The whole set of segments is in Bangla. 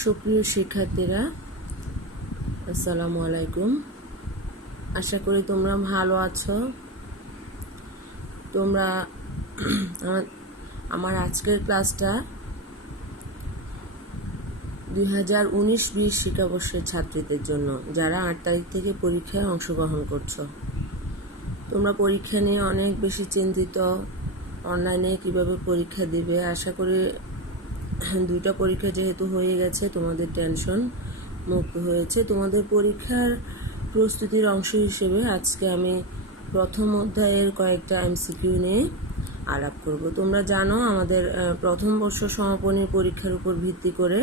সুপ্রিয় শিক্ষার্থীরা, আসসালামু আলাইকুম। আশা করি তোমরা ভালো আছো। তোমরা আমার আজকের ক্লাসটা 2019-20 শিক্ষাবর্ষের ছাত্রীদের জন্য, যারা 8 তারিখ থেকে পরীক্ষায় অংশগ্রহণ করছো। তোমরা পরীক্ষা নিয়ে অনেক বেশি চিন্তিত, অনলাইনে কিভাবে পরীক্ষা দিবে। আশা করি 2টা পরীক্ষা যেহেতু হয়ে গেছে, তোমাদের টেনশন মুক্ত হয়েছে। তোমাদের পরীক্ষার প্রস্তুতির অংশ হিসেবে আজকে আমি প্রথম অধ্যায়ের কয়েকটা এমসিকিউ নিয়ে আলাপ করব। তোমরা জানো আমাদের প্রথম বর্ষ সমাপনী পরীক্ষার উপর ভিত্তি করে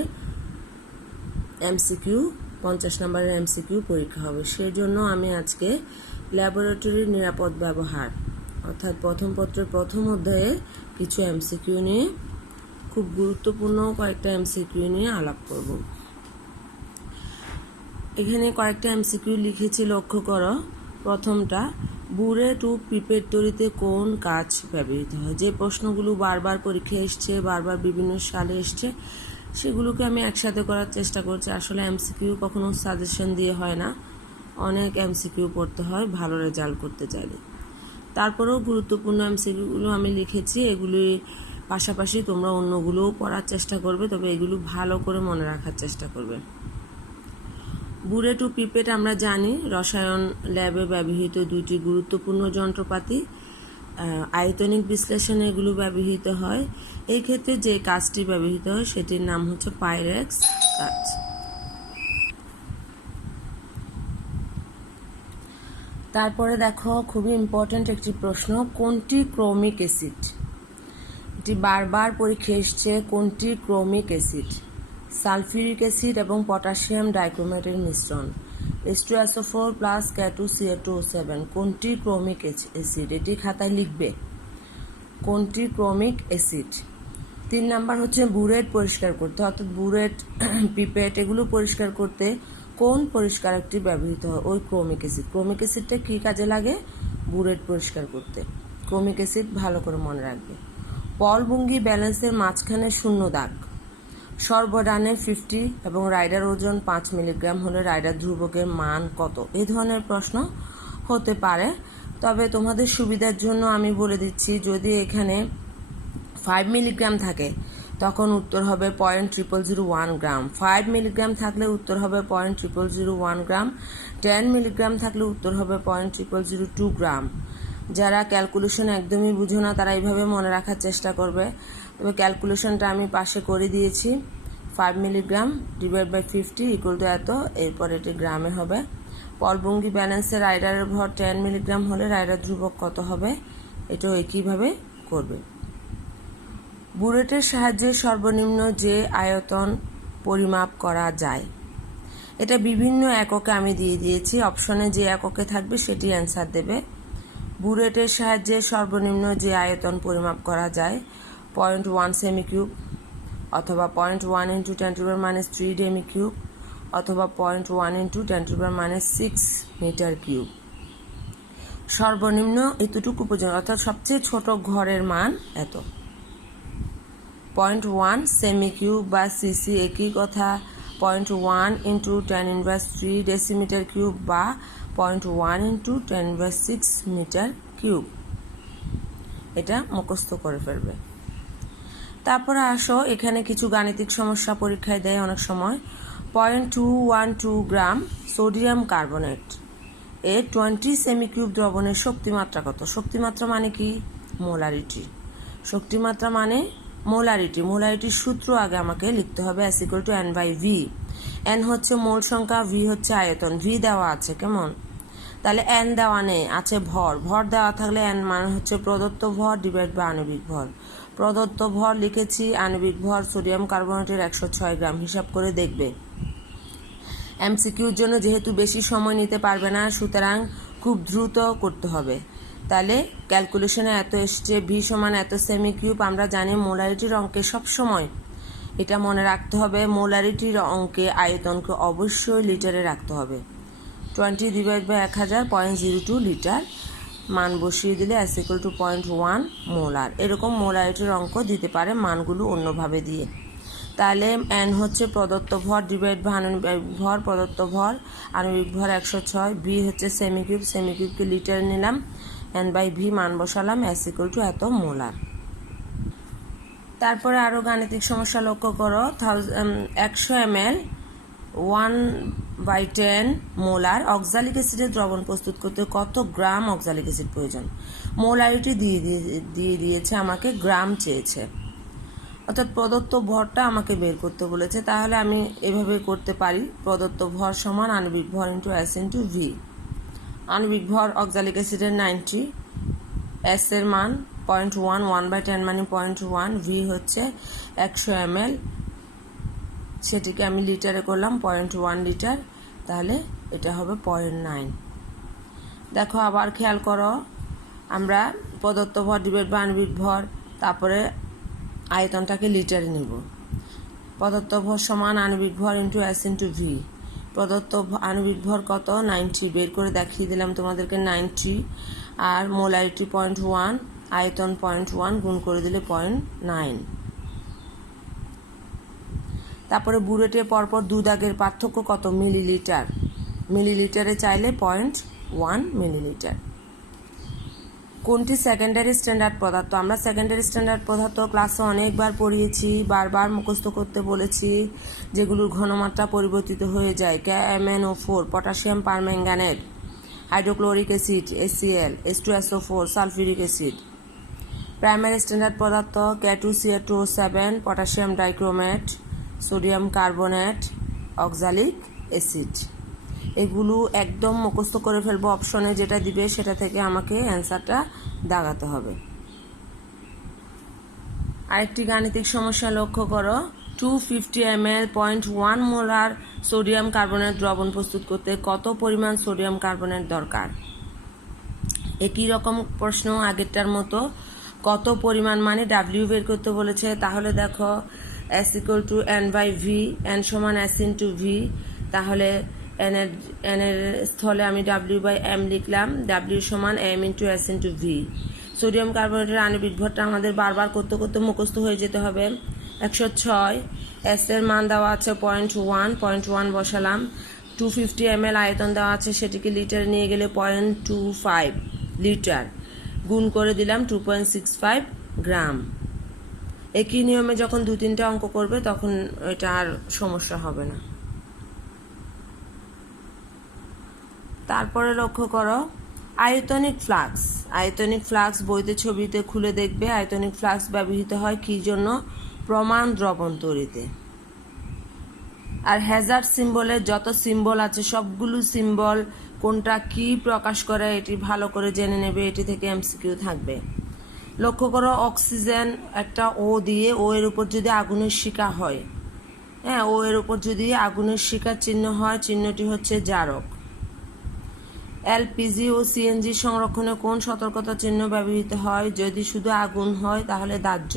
এমসিকিউ 50 নম্বরের এমসিকিউ পরীক্ষা হবে। সেই জন্য আমি আজকে ল্যাবরেটরির নিরাপদ ব্যবহার অর্থাৎ প্রথম পত্রের প্রথম অধ্যায়ে কিছু এমসিকিউ নিয়ে, খুব গুরুত্বপূর্ণ কয়েকটা এমসিকিউ নিয়ে আলাপ করব। এখানে কয়েকটা এমসিকিউ লিখেছি, লক্ষ্য করো। প্রথমটা, বুরেট ও পিপেট তৈরিতে কোন কাজ ব্যবহৃত হয়? যে প্রশ্নগুলো বারবার পরীক্ষায় এসছে, বারবার বিভিন্ন সালে এসছে, সেগুলোকে আমি একসাথে করার চেষ্টা করছি। আসলে এমসিকিউ কখনো সাজেশন দিয়ে হয় না, অনেক এমসিকিউ পড়তে হয় ভালো রেজাল্ট করতে চাইলে। তারপরেও গুরুত্বপূর্ণ এমসিকিউগুলো আমি লিখেছি, এগুলি পাশাপাশি তোমরা অন্যগুলোও পড়ার চেষ্টা করবে, তবে এগুলো ভালো করে মনে রাখার চেষ্টা করবে। বুরেট ও পিপেট আমরা জানি রসায়ন ল্যাবে ব্যবহৃত দুইটি গুরুত্বপূর্ণ যন্ত্রপাতি। আয়তনিক বিশ্লেষণে এগুলো ব্যবহৃত হয়। এই ক্ষেত্রে যে কাজটি ব্যবহৃত হয় সেটির নাম হচ্ছে পাইরেক্স কাজ। তারপরে দেখো, খুবই ইম্পর্ট্যান্ট একটি প্রশ্ন, কোনটি ক্রোমিক অ্যাসিড? এটি বারবার পরীক্ষা এসছে। কোনটি ক্রোমিক অ্যাসিড? সালফিউরিক অ্যাসিড এবং পটাশিয়াম ডাইক্রোমেটের মিশ্রণ, H2SO4 প্লাস K2CO2O7। কোনটি ক্রোমিক অ্যাসিড? এটি খাতায় লিখবে, কোনটি ক্রোমিক অ্যাসিড। 3 নাম্বার হচ্ছে বুরেট পরিষ্কার করতে, অর্থাৎ বুরেট, পিপেট এগুলো পরিষ্কার করতে কোন পরিষ্কারকটি ব্যবহৃত হয়? ওই ক্রোমিক অ্যাসিড। ক্রোমিক অ্যাসিডটা কী কাজে লাগে? বুরেট পরিষ্কার করতে। ক্রোমিক অ্যাসিড ভালো করে মনে রাখবে। পলভঙ্গি ব্যালেন্সের মাঝখানে শূন্য দাগ, সর্বডানে 50 এবং রাইডার ওজন 5 মিলিগ্রাম হলে রাইডার ধ্রুবকের মান কত? এই ধরনের প্রশ্ন হতে পারে, তবে তোমাদের সুবিধার জন্য আমি বলে দিচ্ছি, যদি এখানে 5 মিলিগ্রাম থাকে তখন উত্তর হবে 0.0001 গ্রাম। 5 মিলিগ্রাম থাকলে উত্তর হবে 0.0001 গ্রাম। 10 মিলিগ্রাম থাকলে উত্তর হবে 0.0002 গ্রাম। যারা ক্যালকুলেশন একদমই বুঝো না তারা এইভাবে মনে রাখার চেষ্টা করবে, তবে ক্যালকুলেশনটা আমি পাশে করে দিয়েছি। 5 milligram divide by 50 equal to এত, এরপর এটি গ্রামে হবে। পলভঙ্গি ব্যালেন্সে রাইডারের ভর 10 মিলিগ্রাম হলে রাইডার ধ্রুবক কত হবে? এটাও একইভাবে করবে। বুরেটের সাহায্যে সর্বনিম্ন যে আয়তন পরিমাপ করা যায়, এটা বিভিন্ন এককে আমি দিয়ে দিয়েছি, অপশনে যে এককে থাকবে সেটি অ্যান্সার দেবে। বুরেটের সাহায্যে সর্বনিম্ন যে আয়তন পরিমাপ করা যায় 0.1 সেমি কিউব, অথবা 0.1 × 10⁻³ ডেমি কিউব, অথবা 0.1 × 10⁻6 মিটার কিউব। সর্বনিম্ন এতটুকু পর্যন্ত, অর্থাৎ সবচেয়ে ছোট ঘরের মান এত। 0.1 সেমি কিউব বা সিসি একই কথা। 0.1 × 10⁻³ ডেসিমিটার কিউব বা 0.1 × 10⁻6 মিটার কিউব। এটা মুখস্থ করে ফেলবে। তারপরে আসো, এখানে কিছু গাণিতিক সমস্যা পরীক্ষায় দেয় অনেক সময়। 0.212 গ্রাম সোডিয়াম কার্বনেট এর 20 সেমি কিউব দ্রবণের শক্তিমাত্রা কত? শক্তিমাত্রা মানে কি? মোলারিটি। শক্তিমাত্রা মানে মোলারিটি। মোলারিটির সূত্র আগে আমাকে লিখতে হবে, S = N/V। N হচ্ছে মোল সংখ্যা, V হচ্ছে আয়তন। V দেওয়া আছে, কেমন? তাহলে N দেওয়া নেই, আছে ভর। ভর দেওয়া থাকলে N মানে হচ্ছে প্রদত্ত ভর ডিভাইড বাই আণবিক ভর। প্রদত্ত ভর লিখেছি, আণবিক ভর সোডিয়াম কার্বনেটের 106 গ্রাম। হিসাব করে দেখবে। এমসিকিউর জন্য যেহেতু বেশি সময় নিতে পারবে না, সুতরাং খুব দ্রুত করতে হবে। তাহলে ক্যালকুলেশনে এত এসছে, V সমান এত সেমি কিউব। আমরা জানি মোলারিটির অঙ্কে সবসময় এটা মনে রাখতে হবে, মোলারিটির অঙ্কে আয়তনকে অবশ্যই লিটারে রাখতে হবে। 20 ডিভাইড বাই 1000 0.02 লিটার। মান বসিয়ে দিলে S = 0.1 মোলার। এরকম মোলারিটির অঙ্ক দিতে পারে মানগুলো অন্যভাবে দিয়ে। তাহলে এন হচ্ছে প্রদত্ত ভর ডিভাইড বাই আণবিক ভর, প্রদত্ত ভর আণবিক ভর 106, বি হচ্ছে সেমিকিউবকে লিটার নিলাম, এন বাই ভি মান বসালাম, এস ইকুয়াল টু এত মোলার। তারপরে আরও গাণিতিক সমস্যা লক্ষ্য করো। 100 ml 1/10 মোলার অক্সালিক অ্যাসিডের দ্রবণ প্রস্তুত করতে কত গ্রাম অক্সালিক অ্যাসিড প্রয়োজন? মোলারিটি দিয়ে দিয়েছে, আমাকে গ্রাম চেয়েছে, অর্থাৎ প্রদত্ত ভরটা আমাকে বের করতে বলেছে। তাহলে আমি এভাবে করতে পারি, প্রদত্ত ভর সমান আণবিক ভর ইন্টু এস ইন্টু ভি। আণবিক ভর অক্সালিক অ্যাসিডের 90, এস এর মান 0.1, 1/10 মানে 0.1, ভি হচ্ছে 100 ml, সেটিকে আমি লিটারে করলাম 0.1 লিটার, তাহলে এটা হবে 0.9। দেখো আবার খেয়াল করো, আমরা প্রদত্ত ভর ডিভাইড বাই আণবিক ভর, তারপরে আয়তনটাকে লিটারে নিব। প্রদত্ত ভর সমান আণবিক ভর ইন্টু এস ইন্টু ভি। প্রদত্ত আণবিক ভর কত? 90, বের করে দেখিয়ে দিলাম তোমাদেরকে 90, আর মোলারিটি 0.1, আয়তন 0.1, গুণ করে দিলে 0.9। তারপরে বুলেটে পরপর 2 দাগের পার্থক্য কত? মিলিলিটার। মিলিলিটারে চাইলে 0.1 মিলিলিটার। কোনটি সেকেন্ডারি স্ট্যান্ডার্ড পদার্থ? আমরা সেকেন্ডারি স্ট্যান্ডার্ড পদার্থ ক্লাসে অনেকবার পড়িয়েছি, বারবার মুখস্থ করতে বলেছি, যেগুলোর ঘনমাত্রা পরিবর্তিত হয়ে যায়। KMnO4, potassium permanganate, hydrochloric acid HCl, H2SO4, sulphuric acid. Primary standard পদার্থ K2Cl2O7, potassium dichromate, sodium carbonate, oxalic acid. এগুলো একদম মুখস্থ করে ফেলবো, অপশনে যেটা দিবে সেটা থেকে আমাকে অ্যান্সারটা দাগাতে হবে। আরেকটি গাণিতিক সমস্যা লক্ষ্য করো। 250 ml 0.1 মোলার সোডিয়াম কার্বনেট দ্রবণ প্রস্তুত করতে কত পরিমাণ সোডিয়াম কার্বনেট দরকার? একই রকম প্রশ্ন আগেরটার মতো, কত পরিমাণ মানে ডাব্লিউ বের করতে বলেছে। তাহলে দেখো S equal to N by V, এন সমান এস ইন্টু ভি, তাহলে এন এর স্থলে আমি ডাব্লিউ বাই এম লিখলাম, ডাব্লিউ সমান M into S into V. Sodium কার্বনেটের আণবিক ভরটা আমাদের বারবার করতে করতে মুখস্থ হয়ে যেতে হবে। 106, এস এর মান দেওয়া আছে 0.1 বসালাম, 250 ml আয়তন দেওয়া আছে, সেটিকে লিটার নিয়ে গেলে 0.25 লিটার, গুণ করে দিলাম 2.65 গ্রাম। একই নিয়মে যখন 2-3টে অঙ্ক করবে তখন এটা আর সমস্যা হবে না। তারপরে লক্ষ্য করো আয়তনিক ফ্লাক্স। আয়তনিক ফ্লাক্স বইতে ছবিতে খুলে দেখবে। আয়তনিক ফ্লাক্স ব্যবহৃত হয় কি জন্য? প্রমাণ দ্রবণ তৈরিতে। আর হ্যাজার্ড সিম্বলের যত সিম্বল আছে সবগুলো সিম্বল কোনটা কি প্রকাশ করে এটি ভালো করে জেনে নেবে, এটি থেকে এমসিকিউ থাকবে। লক্ষ্য করো অক্সিজেন একটা ও দিয়ে, ও এর উপর যদি আগুনের শিখা হয়, হ্যাঁ, ও এর উপর যদি আগুনের শিখার চিহ্ন হয়, চিহ্নটি হচ্ছে জারক। এলপিজি ও সিএনজি সংরক্ষণে কোন সতর্কতা চিহ্ন ব্যবহৃত হয়? যদি শুধু আগুন হয় তাহলে দাহ্য।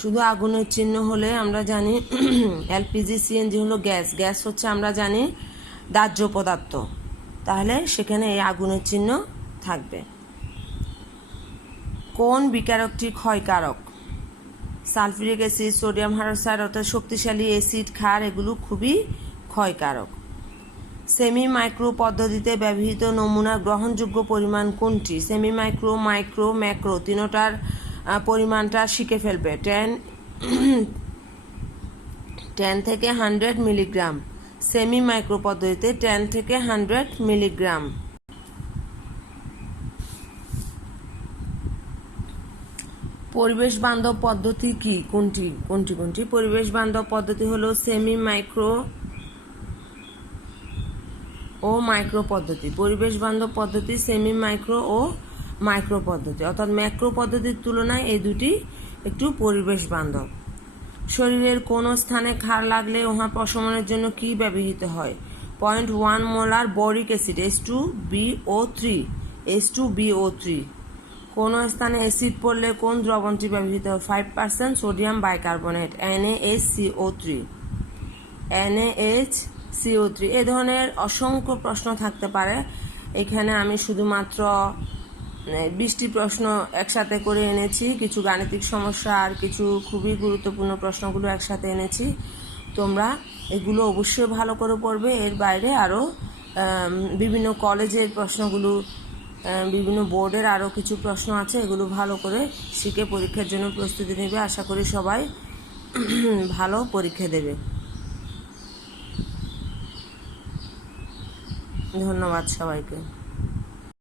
শুধু আগুনের চিহ্ন হলে আমরা জানি এলপিজি সিএনজি হলো গ্যাস, গ্যাস হচ্ছে আমরা জানি দাহ্য পদার্থ, তাহলে সেখানে এই আগুনের চিহ্ন থাকবে। কোন বিকারকটি ক্ষয়কারক? সালফিউরিক অ্যাসিড, সোডিয়াম হাইড্রোক্সাইড, অর্থাৎ শক্তিশালী অ্যাসিড, ক্ষার, এগুলো খুবই ক্ষয়কারক। সেমি মাইক্রো পদ্ধতিতে ব্যবহৃত নমুনা গ্রহণযোগ্য পরিমাণ কোনটি? সেমি মাইক্রো, মাইক্রো, ম্যাক্রো তিনটার পরিমাণটা শিখে ফেলবে। 10 থেকে 100 মিলিগ্রাম। সেমি মাইক্রো পদ্ধতিতে 10 থেকে 100 মিলিগ্রাম। পরিবেশ বান্ধব পদ্ধতি কি? কোনটি? পরিবেশ বান্ধব পদ্ধতি হলো সেমি মাইক্রো ও মাইক্রো পদ্ধতি। পরিবেশ বান্ধব পদ্ধতি সেমি মাইক্রো ও মাইক্রো পদ্ধতি, অর্থাৎ ম্যাক্রো পদ্ধতির তুলনায় এই দুটি একটু পরিবেশ বান্ধব। শরীরের কোন স্থানে ক্ষার লাগলে উহা প্রশমনের জন্য কি ব্যবহৃত হয়? 0.1 মোলার বোরিক অ্যাসিড H2BO3। কোন স্থানে অ্যাসিড পড়লে কোন দ্রবণটি ব্যবহৃত হয়? 5% সোডিয়াম বাইকার্বনেট NaHCO3। এ ধরনের অসংখ্য প্রশ্ন থাকতে পারে, এখানে আমি শুধুমাত্র 20টি প্রশ্ন একসাথে করে এনেছি, কিছু গাণিতিক সমস্যা আর কিছু খুবই গুরুত্বপূর্ণ প্রশ্নগুলো একসাথে এনেছি। তোমরা এগুলো অবশ্যই ভালো করে পড়বে। এর বাইরে আরও বিভিন্ন কলেজের প্রশ্নগুলো, বিভিন্ন বোর্ডের আরও কিছু প্রশ্ন আছে, এগুলো ভালো করে শিখে পরীক্ষার জন্য প্রস্তুতি নেবে। আশা করি সবাই ভালো পরীক্ষা দেবে। ধন্যবাদ সবাইকে।